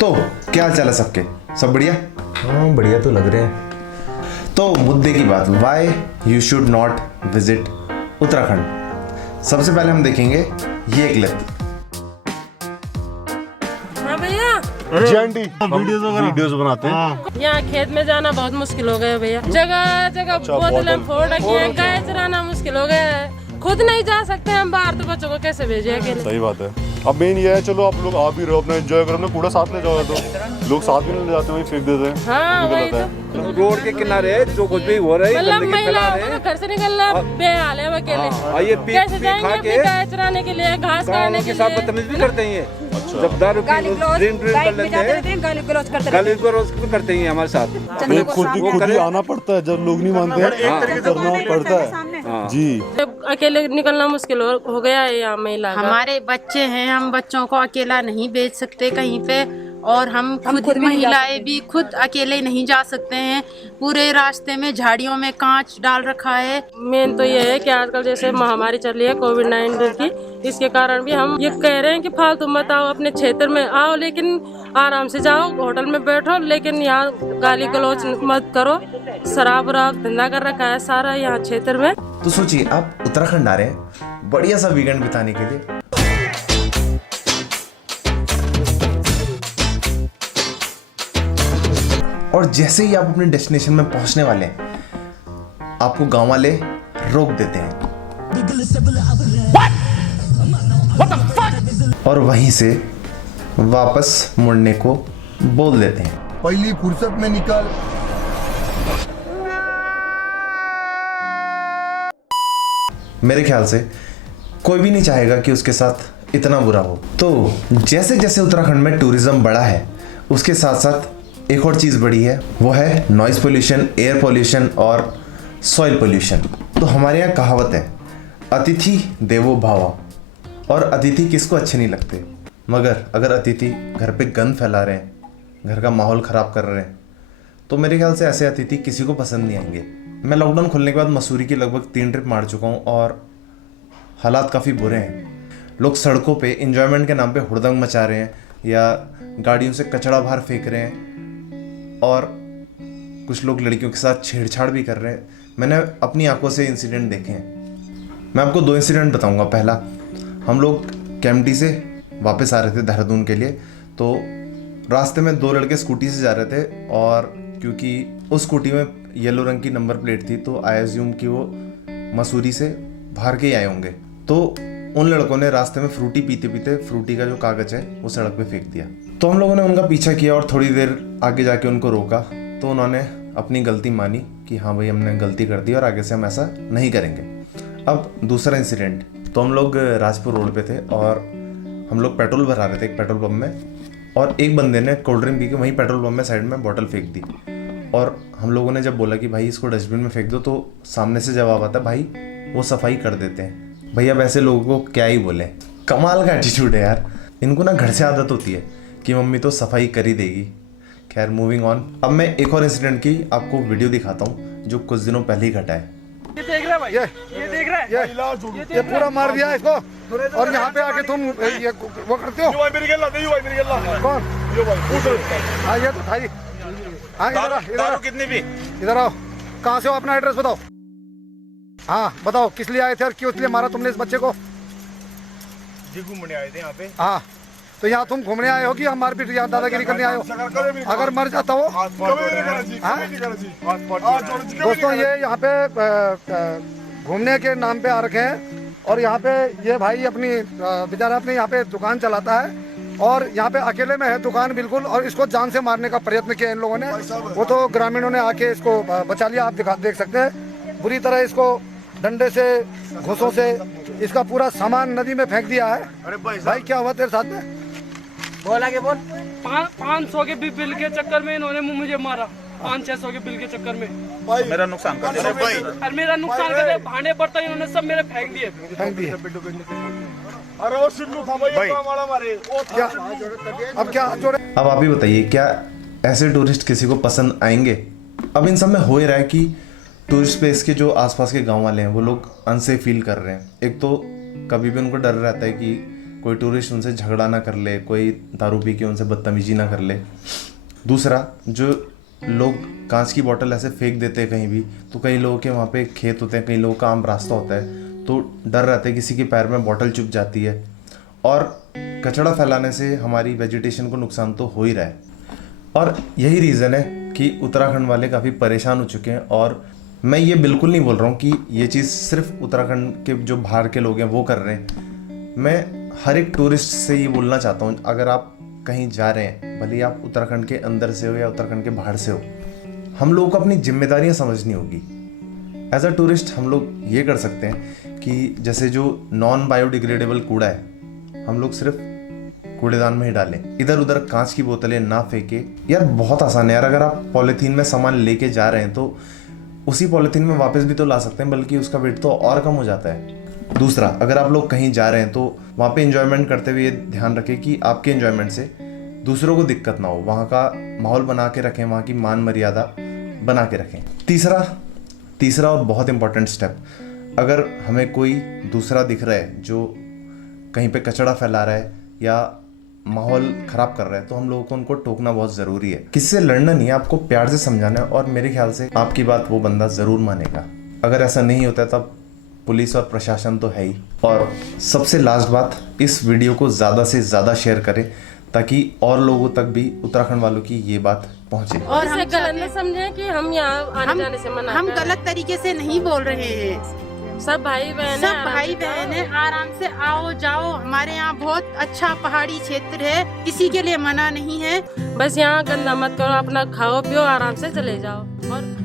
तो क्या हाल चाल है सबके? सब बढ़िया? हाँ बढ़िया तो लग रहे हैं। तो मुद्दे की बात, why you should not visit Uttarakhand. सबसे पहले हम देखेंगे ये क्लिप। हाँ भैया, जी आंटी, वीडियोस बनाते हैं। यहाँ खेत में जाना बहुत मुश्किल हो गया भैया। जगह जगह बोतलें फोड़ रखी हैं, गाय चराना मुश्किल हो गया है। खुद नहीं जा सकते हम बाहर, तो बच्चों को कैसे भेजे अकेले? सही बात है। अब मेन ये है, चलो आप लोग आ भी रहे हो, अपना एंजॉय करो, अपना कूड़ा साथ ले जाओ। तो लोग साथ भी नहीं ले जाते, वही फेंक देते हैं। हाँ वही तो। रोड के किनारे जो कुछ भी हो रहा है, मतलब गंदगी फैला रहे महिला हैं। घर से निकलना बेहाल है अब अकेले। ये कैसे जाएंगे अपनी गाय चराने के लिए, घास काटने के साथ लिए? बदतमीजी भी करते हैं ये। जब दारू ड्रिंक कर लेते हैं, गाली गलौज करते हैं हमारे साथ। खुद ही आना पड़ता है, जब लोग नहीं मानते हैं करना पड़ता है जी। जब अकेले निकलना मुश्किल हो गया है यहाँ महिला का। हमारे बच्चे हैं, हम बच्चों को अकेला नहीं भेज सकते कहीं पे, और हम खुद महिलाएं भी खुद अकेले नहीं जा सकते हैं। पूरे रास्ते में झाड़ियों में कांच डाल रखा है। मेन तो ये है कि आजकल जैसे महामारी चल रही है कोविड-19 की, इसके कारण भी हम ये कह रहे हैं कि फालतू मत आओ, अपने क्षेत्र में आओ, लेकिन आराम से जाओ, होटल में बैठो, लेकिन यहाँ गाली गलौज मत करो। शराब वराब धंधा कर रखा है सारा यहाँ क्षेत्र में। तो सोचिए, आप उत्तराखंड आ रहे हैं बढ़िया सा वीकेंड बिताने के लिए, और जैसे ही आप अपने डेस्टिनेशन में पहुंचने वाले हैं, आपको गांव वाले रोक देते हैं। और वहीं से वापस मुड़ने को बोल देते हैं। पहली फुर्सत में निकल। मेरे ख्याल से कोई भी नहीं चाहेगा कि उसके साथ इतना बुरा हो। तो जैसे जैसे उत्तराखंड में टूरिज्म बढ़ा है, उसके साथ साथ एक और चीज़ बढ़ी है, वो है नॉइज पोल्यूशन, एयर पोल्यूशन और सॉइल पोल्यूशन। तो हमारे यहाँ कहावत है, अतिथि देवो भव, और अतिथि किसको अच्छे नहीं लगते, मगर अगर अतिथि घर पे गंद फैला रहे हैं, घर का माहौल ख़राब कर रहे हैं, तो मेरे ख्याल से ऐसे अतिथि किसी को पसंद नहीं आएंगे। मैं लॉकडाउन खुलने के बाद मसूरी की लगभग 3 ट्रिप मार चुका हूँ और हालात काफ़ी बुरे हैं। लोग सड़कों पे एंजॉयमेंट के नाम पे हुड़दंग मचा रहे हैं, या गाड़ियों से कचरा बाहर फेंक रहे हैं, और कुछ लोग लड़कियों के साथ छेड़छाड़ भी कर रहे हैं। मैंने अपनी आंखों से इंसिडेंट देखे हैं। मैं आपको 2 इंसिडेंट बताऊंगा। पहला, हम लोग केम्प्टी से वापस आ रहे थे देहरादून के लिए, तो रास्ते में 2 लड़के स्कूटी से जा रहे थे, और क्योंकि उस स्कूटी में येलो रंग की नंबर प्लेट थी, तो आई एज्यूम कि वो मसूरी से बाहर के ही आए होंगे। तो उन लड़कों ने रास्ते में फ्रूटी पीते पीते फ्रूटी का जो कागज़ है वो सड़क पे फेंक दिया। तो हम लोगों ने उनका पीछा किया और थोड़ी देर आगे जाके उनको रोका, तो उन्होंने अपनी गलती मानी कि हाँ भाई हमने गलती कर दी और आगे से हम ऐसा नहीं करेंगे। अब दूसरा इंसिडेंट, तो हम लोग राजपुर रोड पे थे और हम लोग पेट्रोल भरा रहे थे एक पेट्रोल पंप में, और एक बंदे ने कोल्ड ड्रिंक पी के वहीं पेट्रोल पंप में साइड में बोतल फेंक दी। और हम लोगों ने जब बोला कि भाई इसको डस्टबिन में फेंक दो, तो सामने से जवाब आता, भाई वो सफाई कर देते हैं। भैया वैसे लोगों को क्या ही बोले, कमाल का एटीट्यूड है यार। इनको ना घर से आदत होती है कि मम्मी तो सफाई कर ही देगी। खैर, मूविंग ऑन। अब मैं एक और इंसिडेंट की आपको वीडियो दिखाता हूँ जो कुछ दिनों पहले ही घटा है। ये देख रहा है भाई, ये देख रहा है, ये पूरा मार दिया इसको, और यहाँ पे आके तुम ये वो करते हो। कौन? हाँ ये तो भाई, हाँ इधर कितनी भी इधर आओ। कहाँ से हो, अपना एड्रेस बताओ। हाँ बताओ, किस लिए आए थे और क्यों इसलिए मारा तुमने इस बच्चे को? जी घूमने आए थे यहाँ पे। हाँ, तो यहाँ तुम घूमने आए हो कि हम मारपीट यहाँ दादागिरी करने आए हो? अगर मर जाता हो। दोस्तों, ये यहाँ पे घूमने के नाम पे आ रखे हैं, और यहाँ पे ये भाई अपनी बेचारा अपने यहाँ पे दुकान चलाता है, और यहाँ पे अकेले में है दुकान बिल्कुल, और इसको जान से मारने का प्रयत्न किया इन लोगों ने। वो तो ग्रामीणों ने आके इसको बचा लिया, आप देख सकते हैं। बुरी तरह इसको डंडे से, घुसों से इसका पूरा सामान नदी में फेंक दिया है। अरे भाई क्या हुआ तेरे साथ में? बोल आगे बोल। 500 के बिल के चक्कर में इन्होंने मुझे मारा, 500-600 के बिल के चक्कर में मेरा नुकसान कर दिया भाई। और मेरा नुकसान कर दिया, भांडे बर्तन इन्होंने सब मेरे फेंक दिए। अरे वो सिल्लू था भाई, मारा मारे। क्या अब क्या जोड़े? अब आप ही बताइए, क्या ऐसे टूरिस्ट किसी को पसंद आएंगे? अब इन सब में हो ही रहा है कि टूरिस्ट प्लेस के जो आसपास के गांव वाले हैं वो लोग अनसेफ फील कर रहे हैं। एक तो कभी भी उनको डर रहता है कि कोई टूरिस्ट उनसे झगड़ा ना कर ले, कोई दारू पी के उनसे बदतमीजी ना कर ले। दूसरा, जो लोग कांच की बोतल ऐसे फेंक देते हैं कहीं भी, तो कई लोगों के वहाँ पे खेत होते हैं, कई लोगों का आम रास्ता होता है, तो डर रहता है किसी के पैर में बोतल चुभ जाती है, और कचरा फैलाने से हमारी वेजिटेशन को नुकसान तो हो ही रहा है। और यही रीज़न है कि उत्तराखंड वाले काफ़ी परेशान हो चुके हैं। और मैं ये बिल्कुल नहीं बोल रहा हूँ कि ये चीज़ सिर्फ उत्तराखंड के जो बाहर के लोग हैं वो कर रहे हैं। मैं हर एक टूरिस्ट से ये बोलना चाहता हूँ, अगर आप कहीं जा रहे हैं, भले आप उत्तराखंड के अंदर से हो या उत्तराखंड के बाहर से हो, हम लोगों को अपनी जिम्मेदारियाँ समझनी होगी। एज अ टूरिस्ट हम लोग ये कर सकते हैं कि जैसे जो नॉन बायोडिग्रेडेबल कूड़ा है, हम लोग सिर्फ कूड़ेदान में ही डालें, इधर उधर कांच की बोतलें ना फेंके। यार बहुत आसान है यार, अगर आप पॉलीथीन में सामान लेके जा रहे हैं तो उसी पॉलीथीन में वापस भी तो ला सकते हैं, बल्कि उसका वेट तो और कम हो जाता है। दूसरा, अगर आप लोग कहीं जा रहे हैं तो वहाँ पे एंजॉयमेंट करते हुए ये ध्यान रखें कि आपके एंजॉयमेंट से दूसरों को दिक्कत ना हो, वहाँ का माहौल बना के रखें, वहाँ की मान मर्यादा बना के रखें। तीसरा और बहुत इंपॉर्टेंट स्टेप, अगर हमें कोई दूसरा दिख रहा है जो कहीं पे कचरा फैला रहा है या माहौल ख़राब कर रहा है, तो हम लोगों को उनको टोकना बहुत ज़रूरी है। किसी से लड़ना नहीं है, आपको प्यार से समझाना है, और मेरे ख्याल से आपकी बात वो बंदा ज़रूर मानेगा। अगर ऐसा नहीं होता तब पुलिस और प्रशासन तो है ही। और सबसे लास्ट बात, इस वीडियो को ज़्यादा से ज़्यादा शेयर करें ताकि और लोगों तक भी उत्तराखंड वालों की ये बात पहुँचे। और हम गलत न समझे कि हम यहाँ आने जाने से मना हम कर रहे हैं। गलत तरीके से नहीं बोल रहे हैं। सब भाई बहन सब भाई बहन है, आराम से आओ जाओ। हमारे यहाँ बहुत अच्छा पहाड़ी क्षेत्र है, किसी के लिए मना नहीं है। बस यहाँ गंदा मत करो, अपना खाओ पियो, आराम से चले जाओ। और